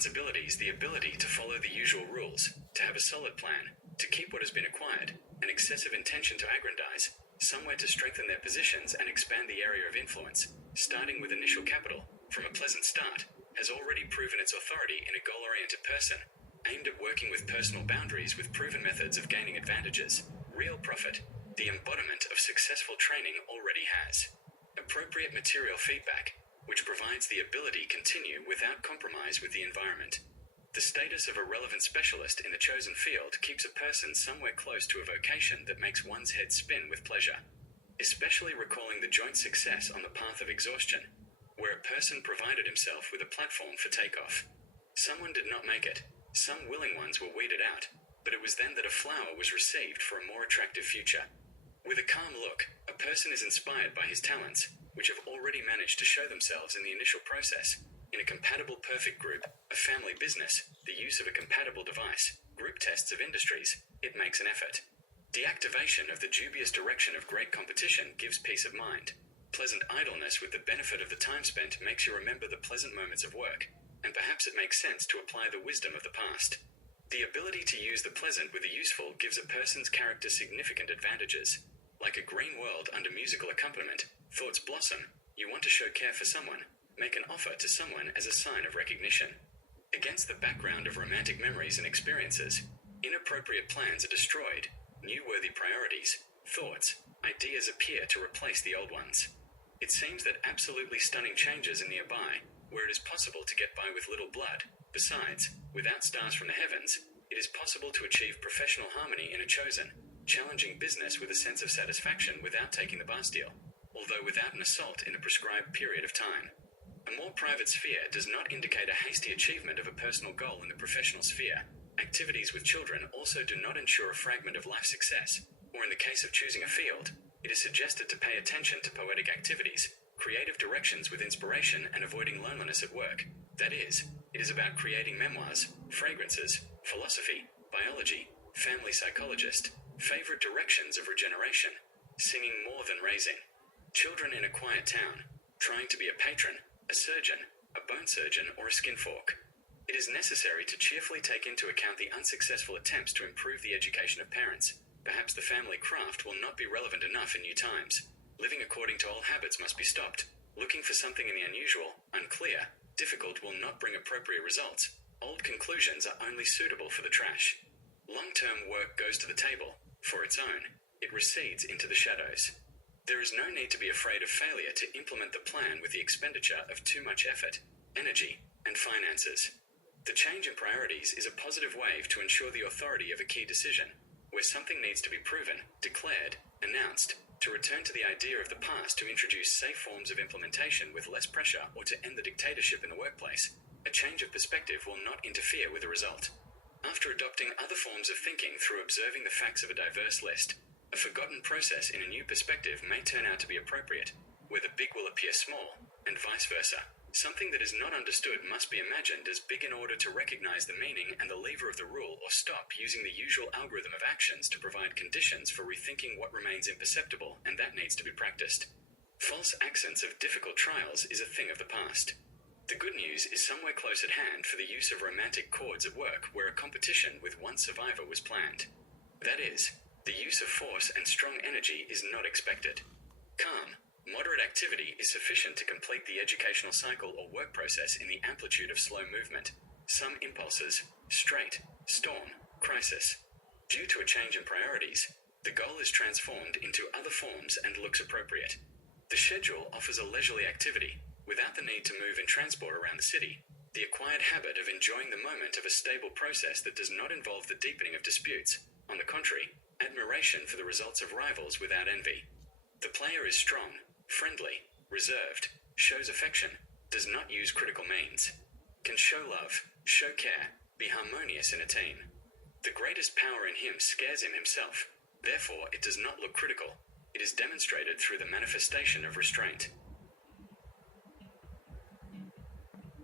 responsibilities the ability to follow the usual rules, to have a solid plan, to keep what has been acquired, an excessive intention to aggrandize, somewhere to strengthen their positions and expand the area of influence, starting with initial capital, from a pleasant start, has already proven its authority in a goal-oriented person, aimed at working with personal boundaries with proven methods of gaining advantages, real profit, the embodiment of successful training already has. Appropriate material feedback, which provides the ability to continue without compromise with the environment. The status of a relevant specialist in the chosen field keeps a person somewhere close to a vocation that makes one's head spin with pleasure. Especially recalling the joint success on the path of exhaustion, where a person provided himself with a platform for takeoff. Someone did not make it, some willing ones were weeded out, but it was then that a flower was received for a more attractive future. With a calm look, a person is inspired by his talents, which have already managed to show themselves in the initial process. In a compatible perfect group, a family business, the use of a compatible device, group tests of industries, it makes an effort. Deactivation of the dubious direction of great competition gives peace of mind. Pleasant idleness with the benefit of the time spent makes you remember the pleasant moments of work, and perhaps it makes sense to apply the wisdom of the past. The ability to use the pleasant with the useful gives a person's character significant advantages. Like a green world under musical accompaniment, thoughts blossom. You want to show care for someone, make an offer to someone as a sign of recognition. Against the background of romantic memories and experiences, inappropriate plans are destroyed, new worthy priorities, thoughts, ideas appear to replace the old ones. It seems that absolutely stunning changes in the abide, where it is possible to get by with little blood. Besides, without stars from the heavens, it is possible to achieve professional harmony in a chosen, challenging business with a sense of satisfaction without taking the Bastille, although without an assault in a prescribed period of time. A more private sphere does not indicate a hasty achievement of a personal goal in the professional sphere. Activities with children also do not ensure a fragment of life success, or in the case of choosing a field, it is suggested to pay attention to poetic activities, creative directions with inspiration and avoiding loneliness at work. That is, it is about creating memoirs, fragrances, philosophy, biology, family psychologist, favorite directions of regeneration, singing more than raising. Children in a quiet town, trying to be a patron, a surgeon, a bone surgeon, or a skinfork. It is necessary to cheerfully take into account the unsuccessful attempts to improve the education of parents. Perhaps the family craft will not be relevant enough in new times. Living according to old habits must be stopped. Looking for something in the unusual, unclear, difficult will not bring appropriate results. Old conclusions are only suitable for the trash. Long-term work goes to the table, for its own. It recedes into the shadows. There is no need to be afraid of failure to implement the plan with the expenditure of too much effort, energy, and finances. The change in priorities is a positive wave to ensure the authority of a key decision, where something needs to be proven, declared, announced, to return to the idea of the past to introduce safe forms of implementation with less pressure or to end the dictatorship in the workplace. A change of perspective will not interfere with the result. After adopting other forms of thinking through observing the facts of a diverse list, a forgotten process in a new perspective may turn out to be appropriate, where the big will appear small, and vice versa. Something that is not understood must be imagined as big in order to recognize the meaning and the lever of the rule, or stop using the usual algorithm of actions to provide conditions for rethinking what remains imperceptible, and that needs to be practiced. False accents of difficult trials is a thing of the past. The good news is somewhere close at hand for the use of romantic chords at work where a competition with one survivor was planned. That is, the use of force and strong energy is not expected. Calm, moderate activity is sufficient to complete the educational cycle or work process in the amplitude of slow movement. Some impulses, straight, storm, crisis. Due to a change in priorities, the goal is transformed into other forms and looks appropriate. The schedule offers a leisurely activity, without the need to move in transport around the city. The acquired habit of enjoying the moment of a stable process that does not involve the deepening of disputes. On the contrary, admiration for the results of rivals without envy. The player is strong, friendly, reserved, shows affection, does not use critical means, can show love, show care, be harmonious in a team. The greatest power in him scares him himself. Therefore, it does not look critical. It is demonstrated through the manifestation of restraint.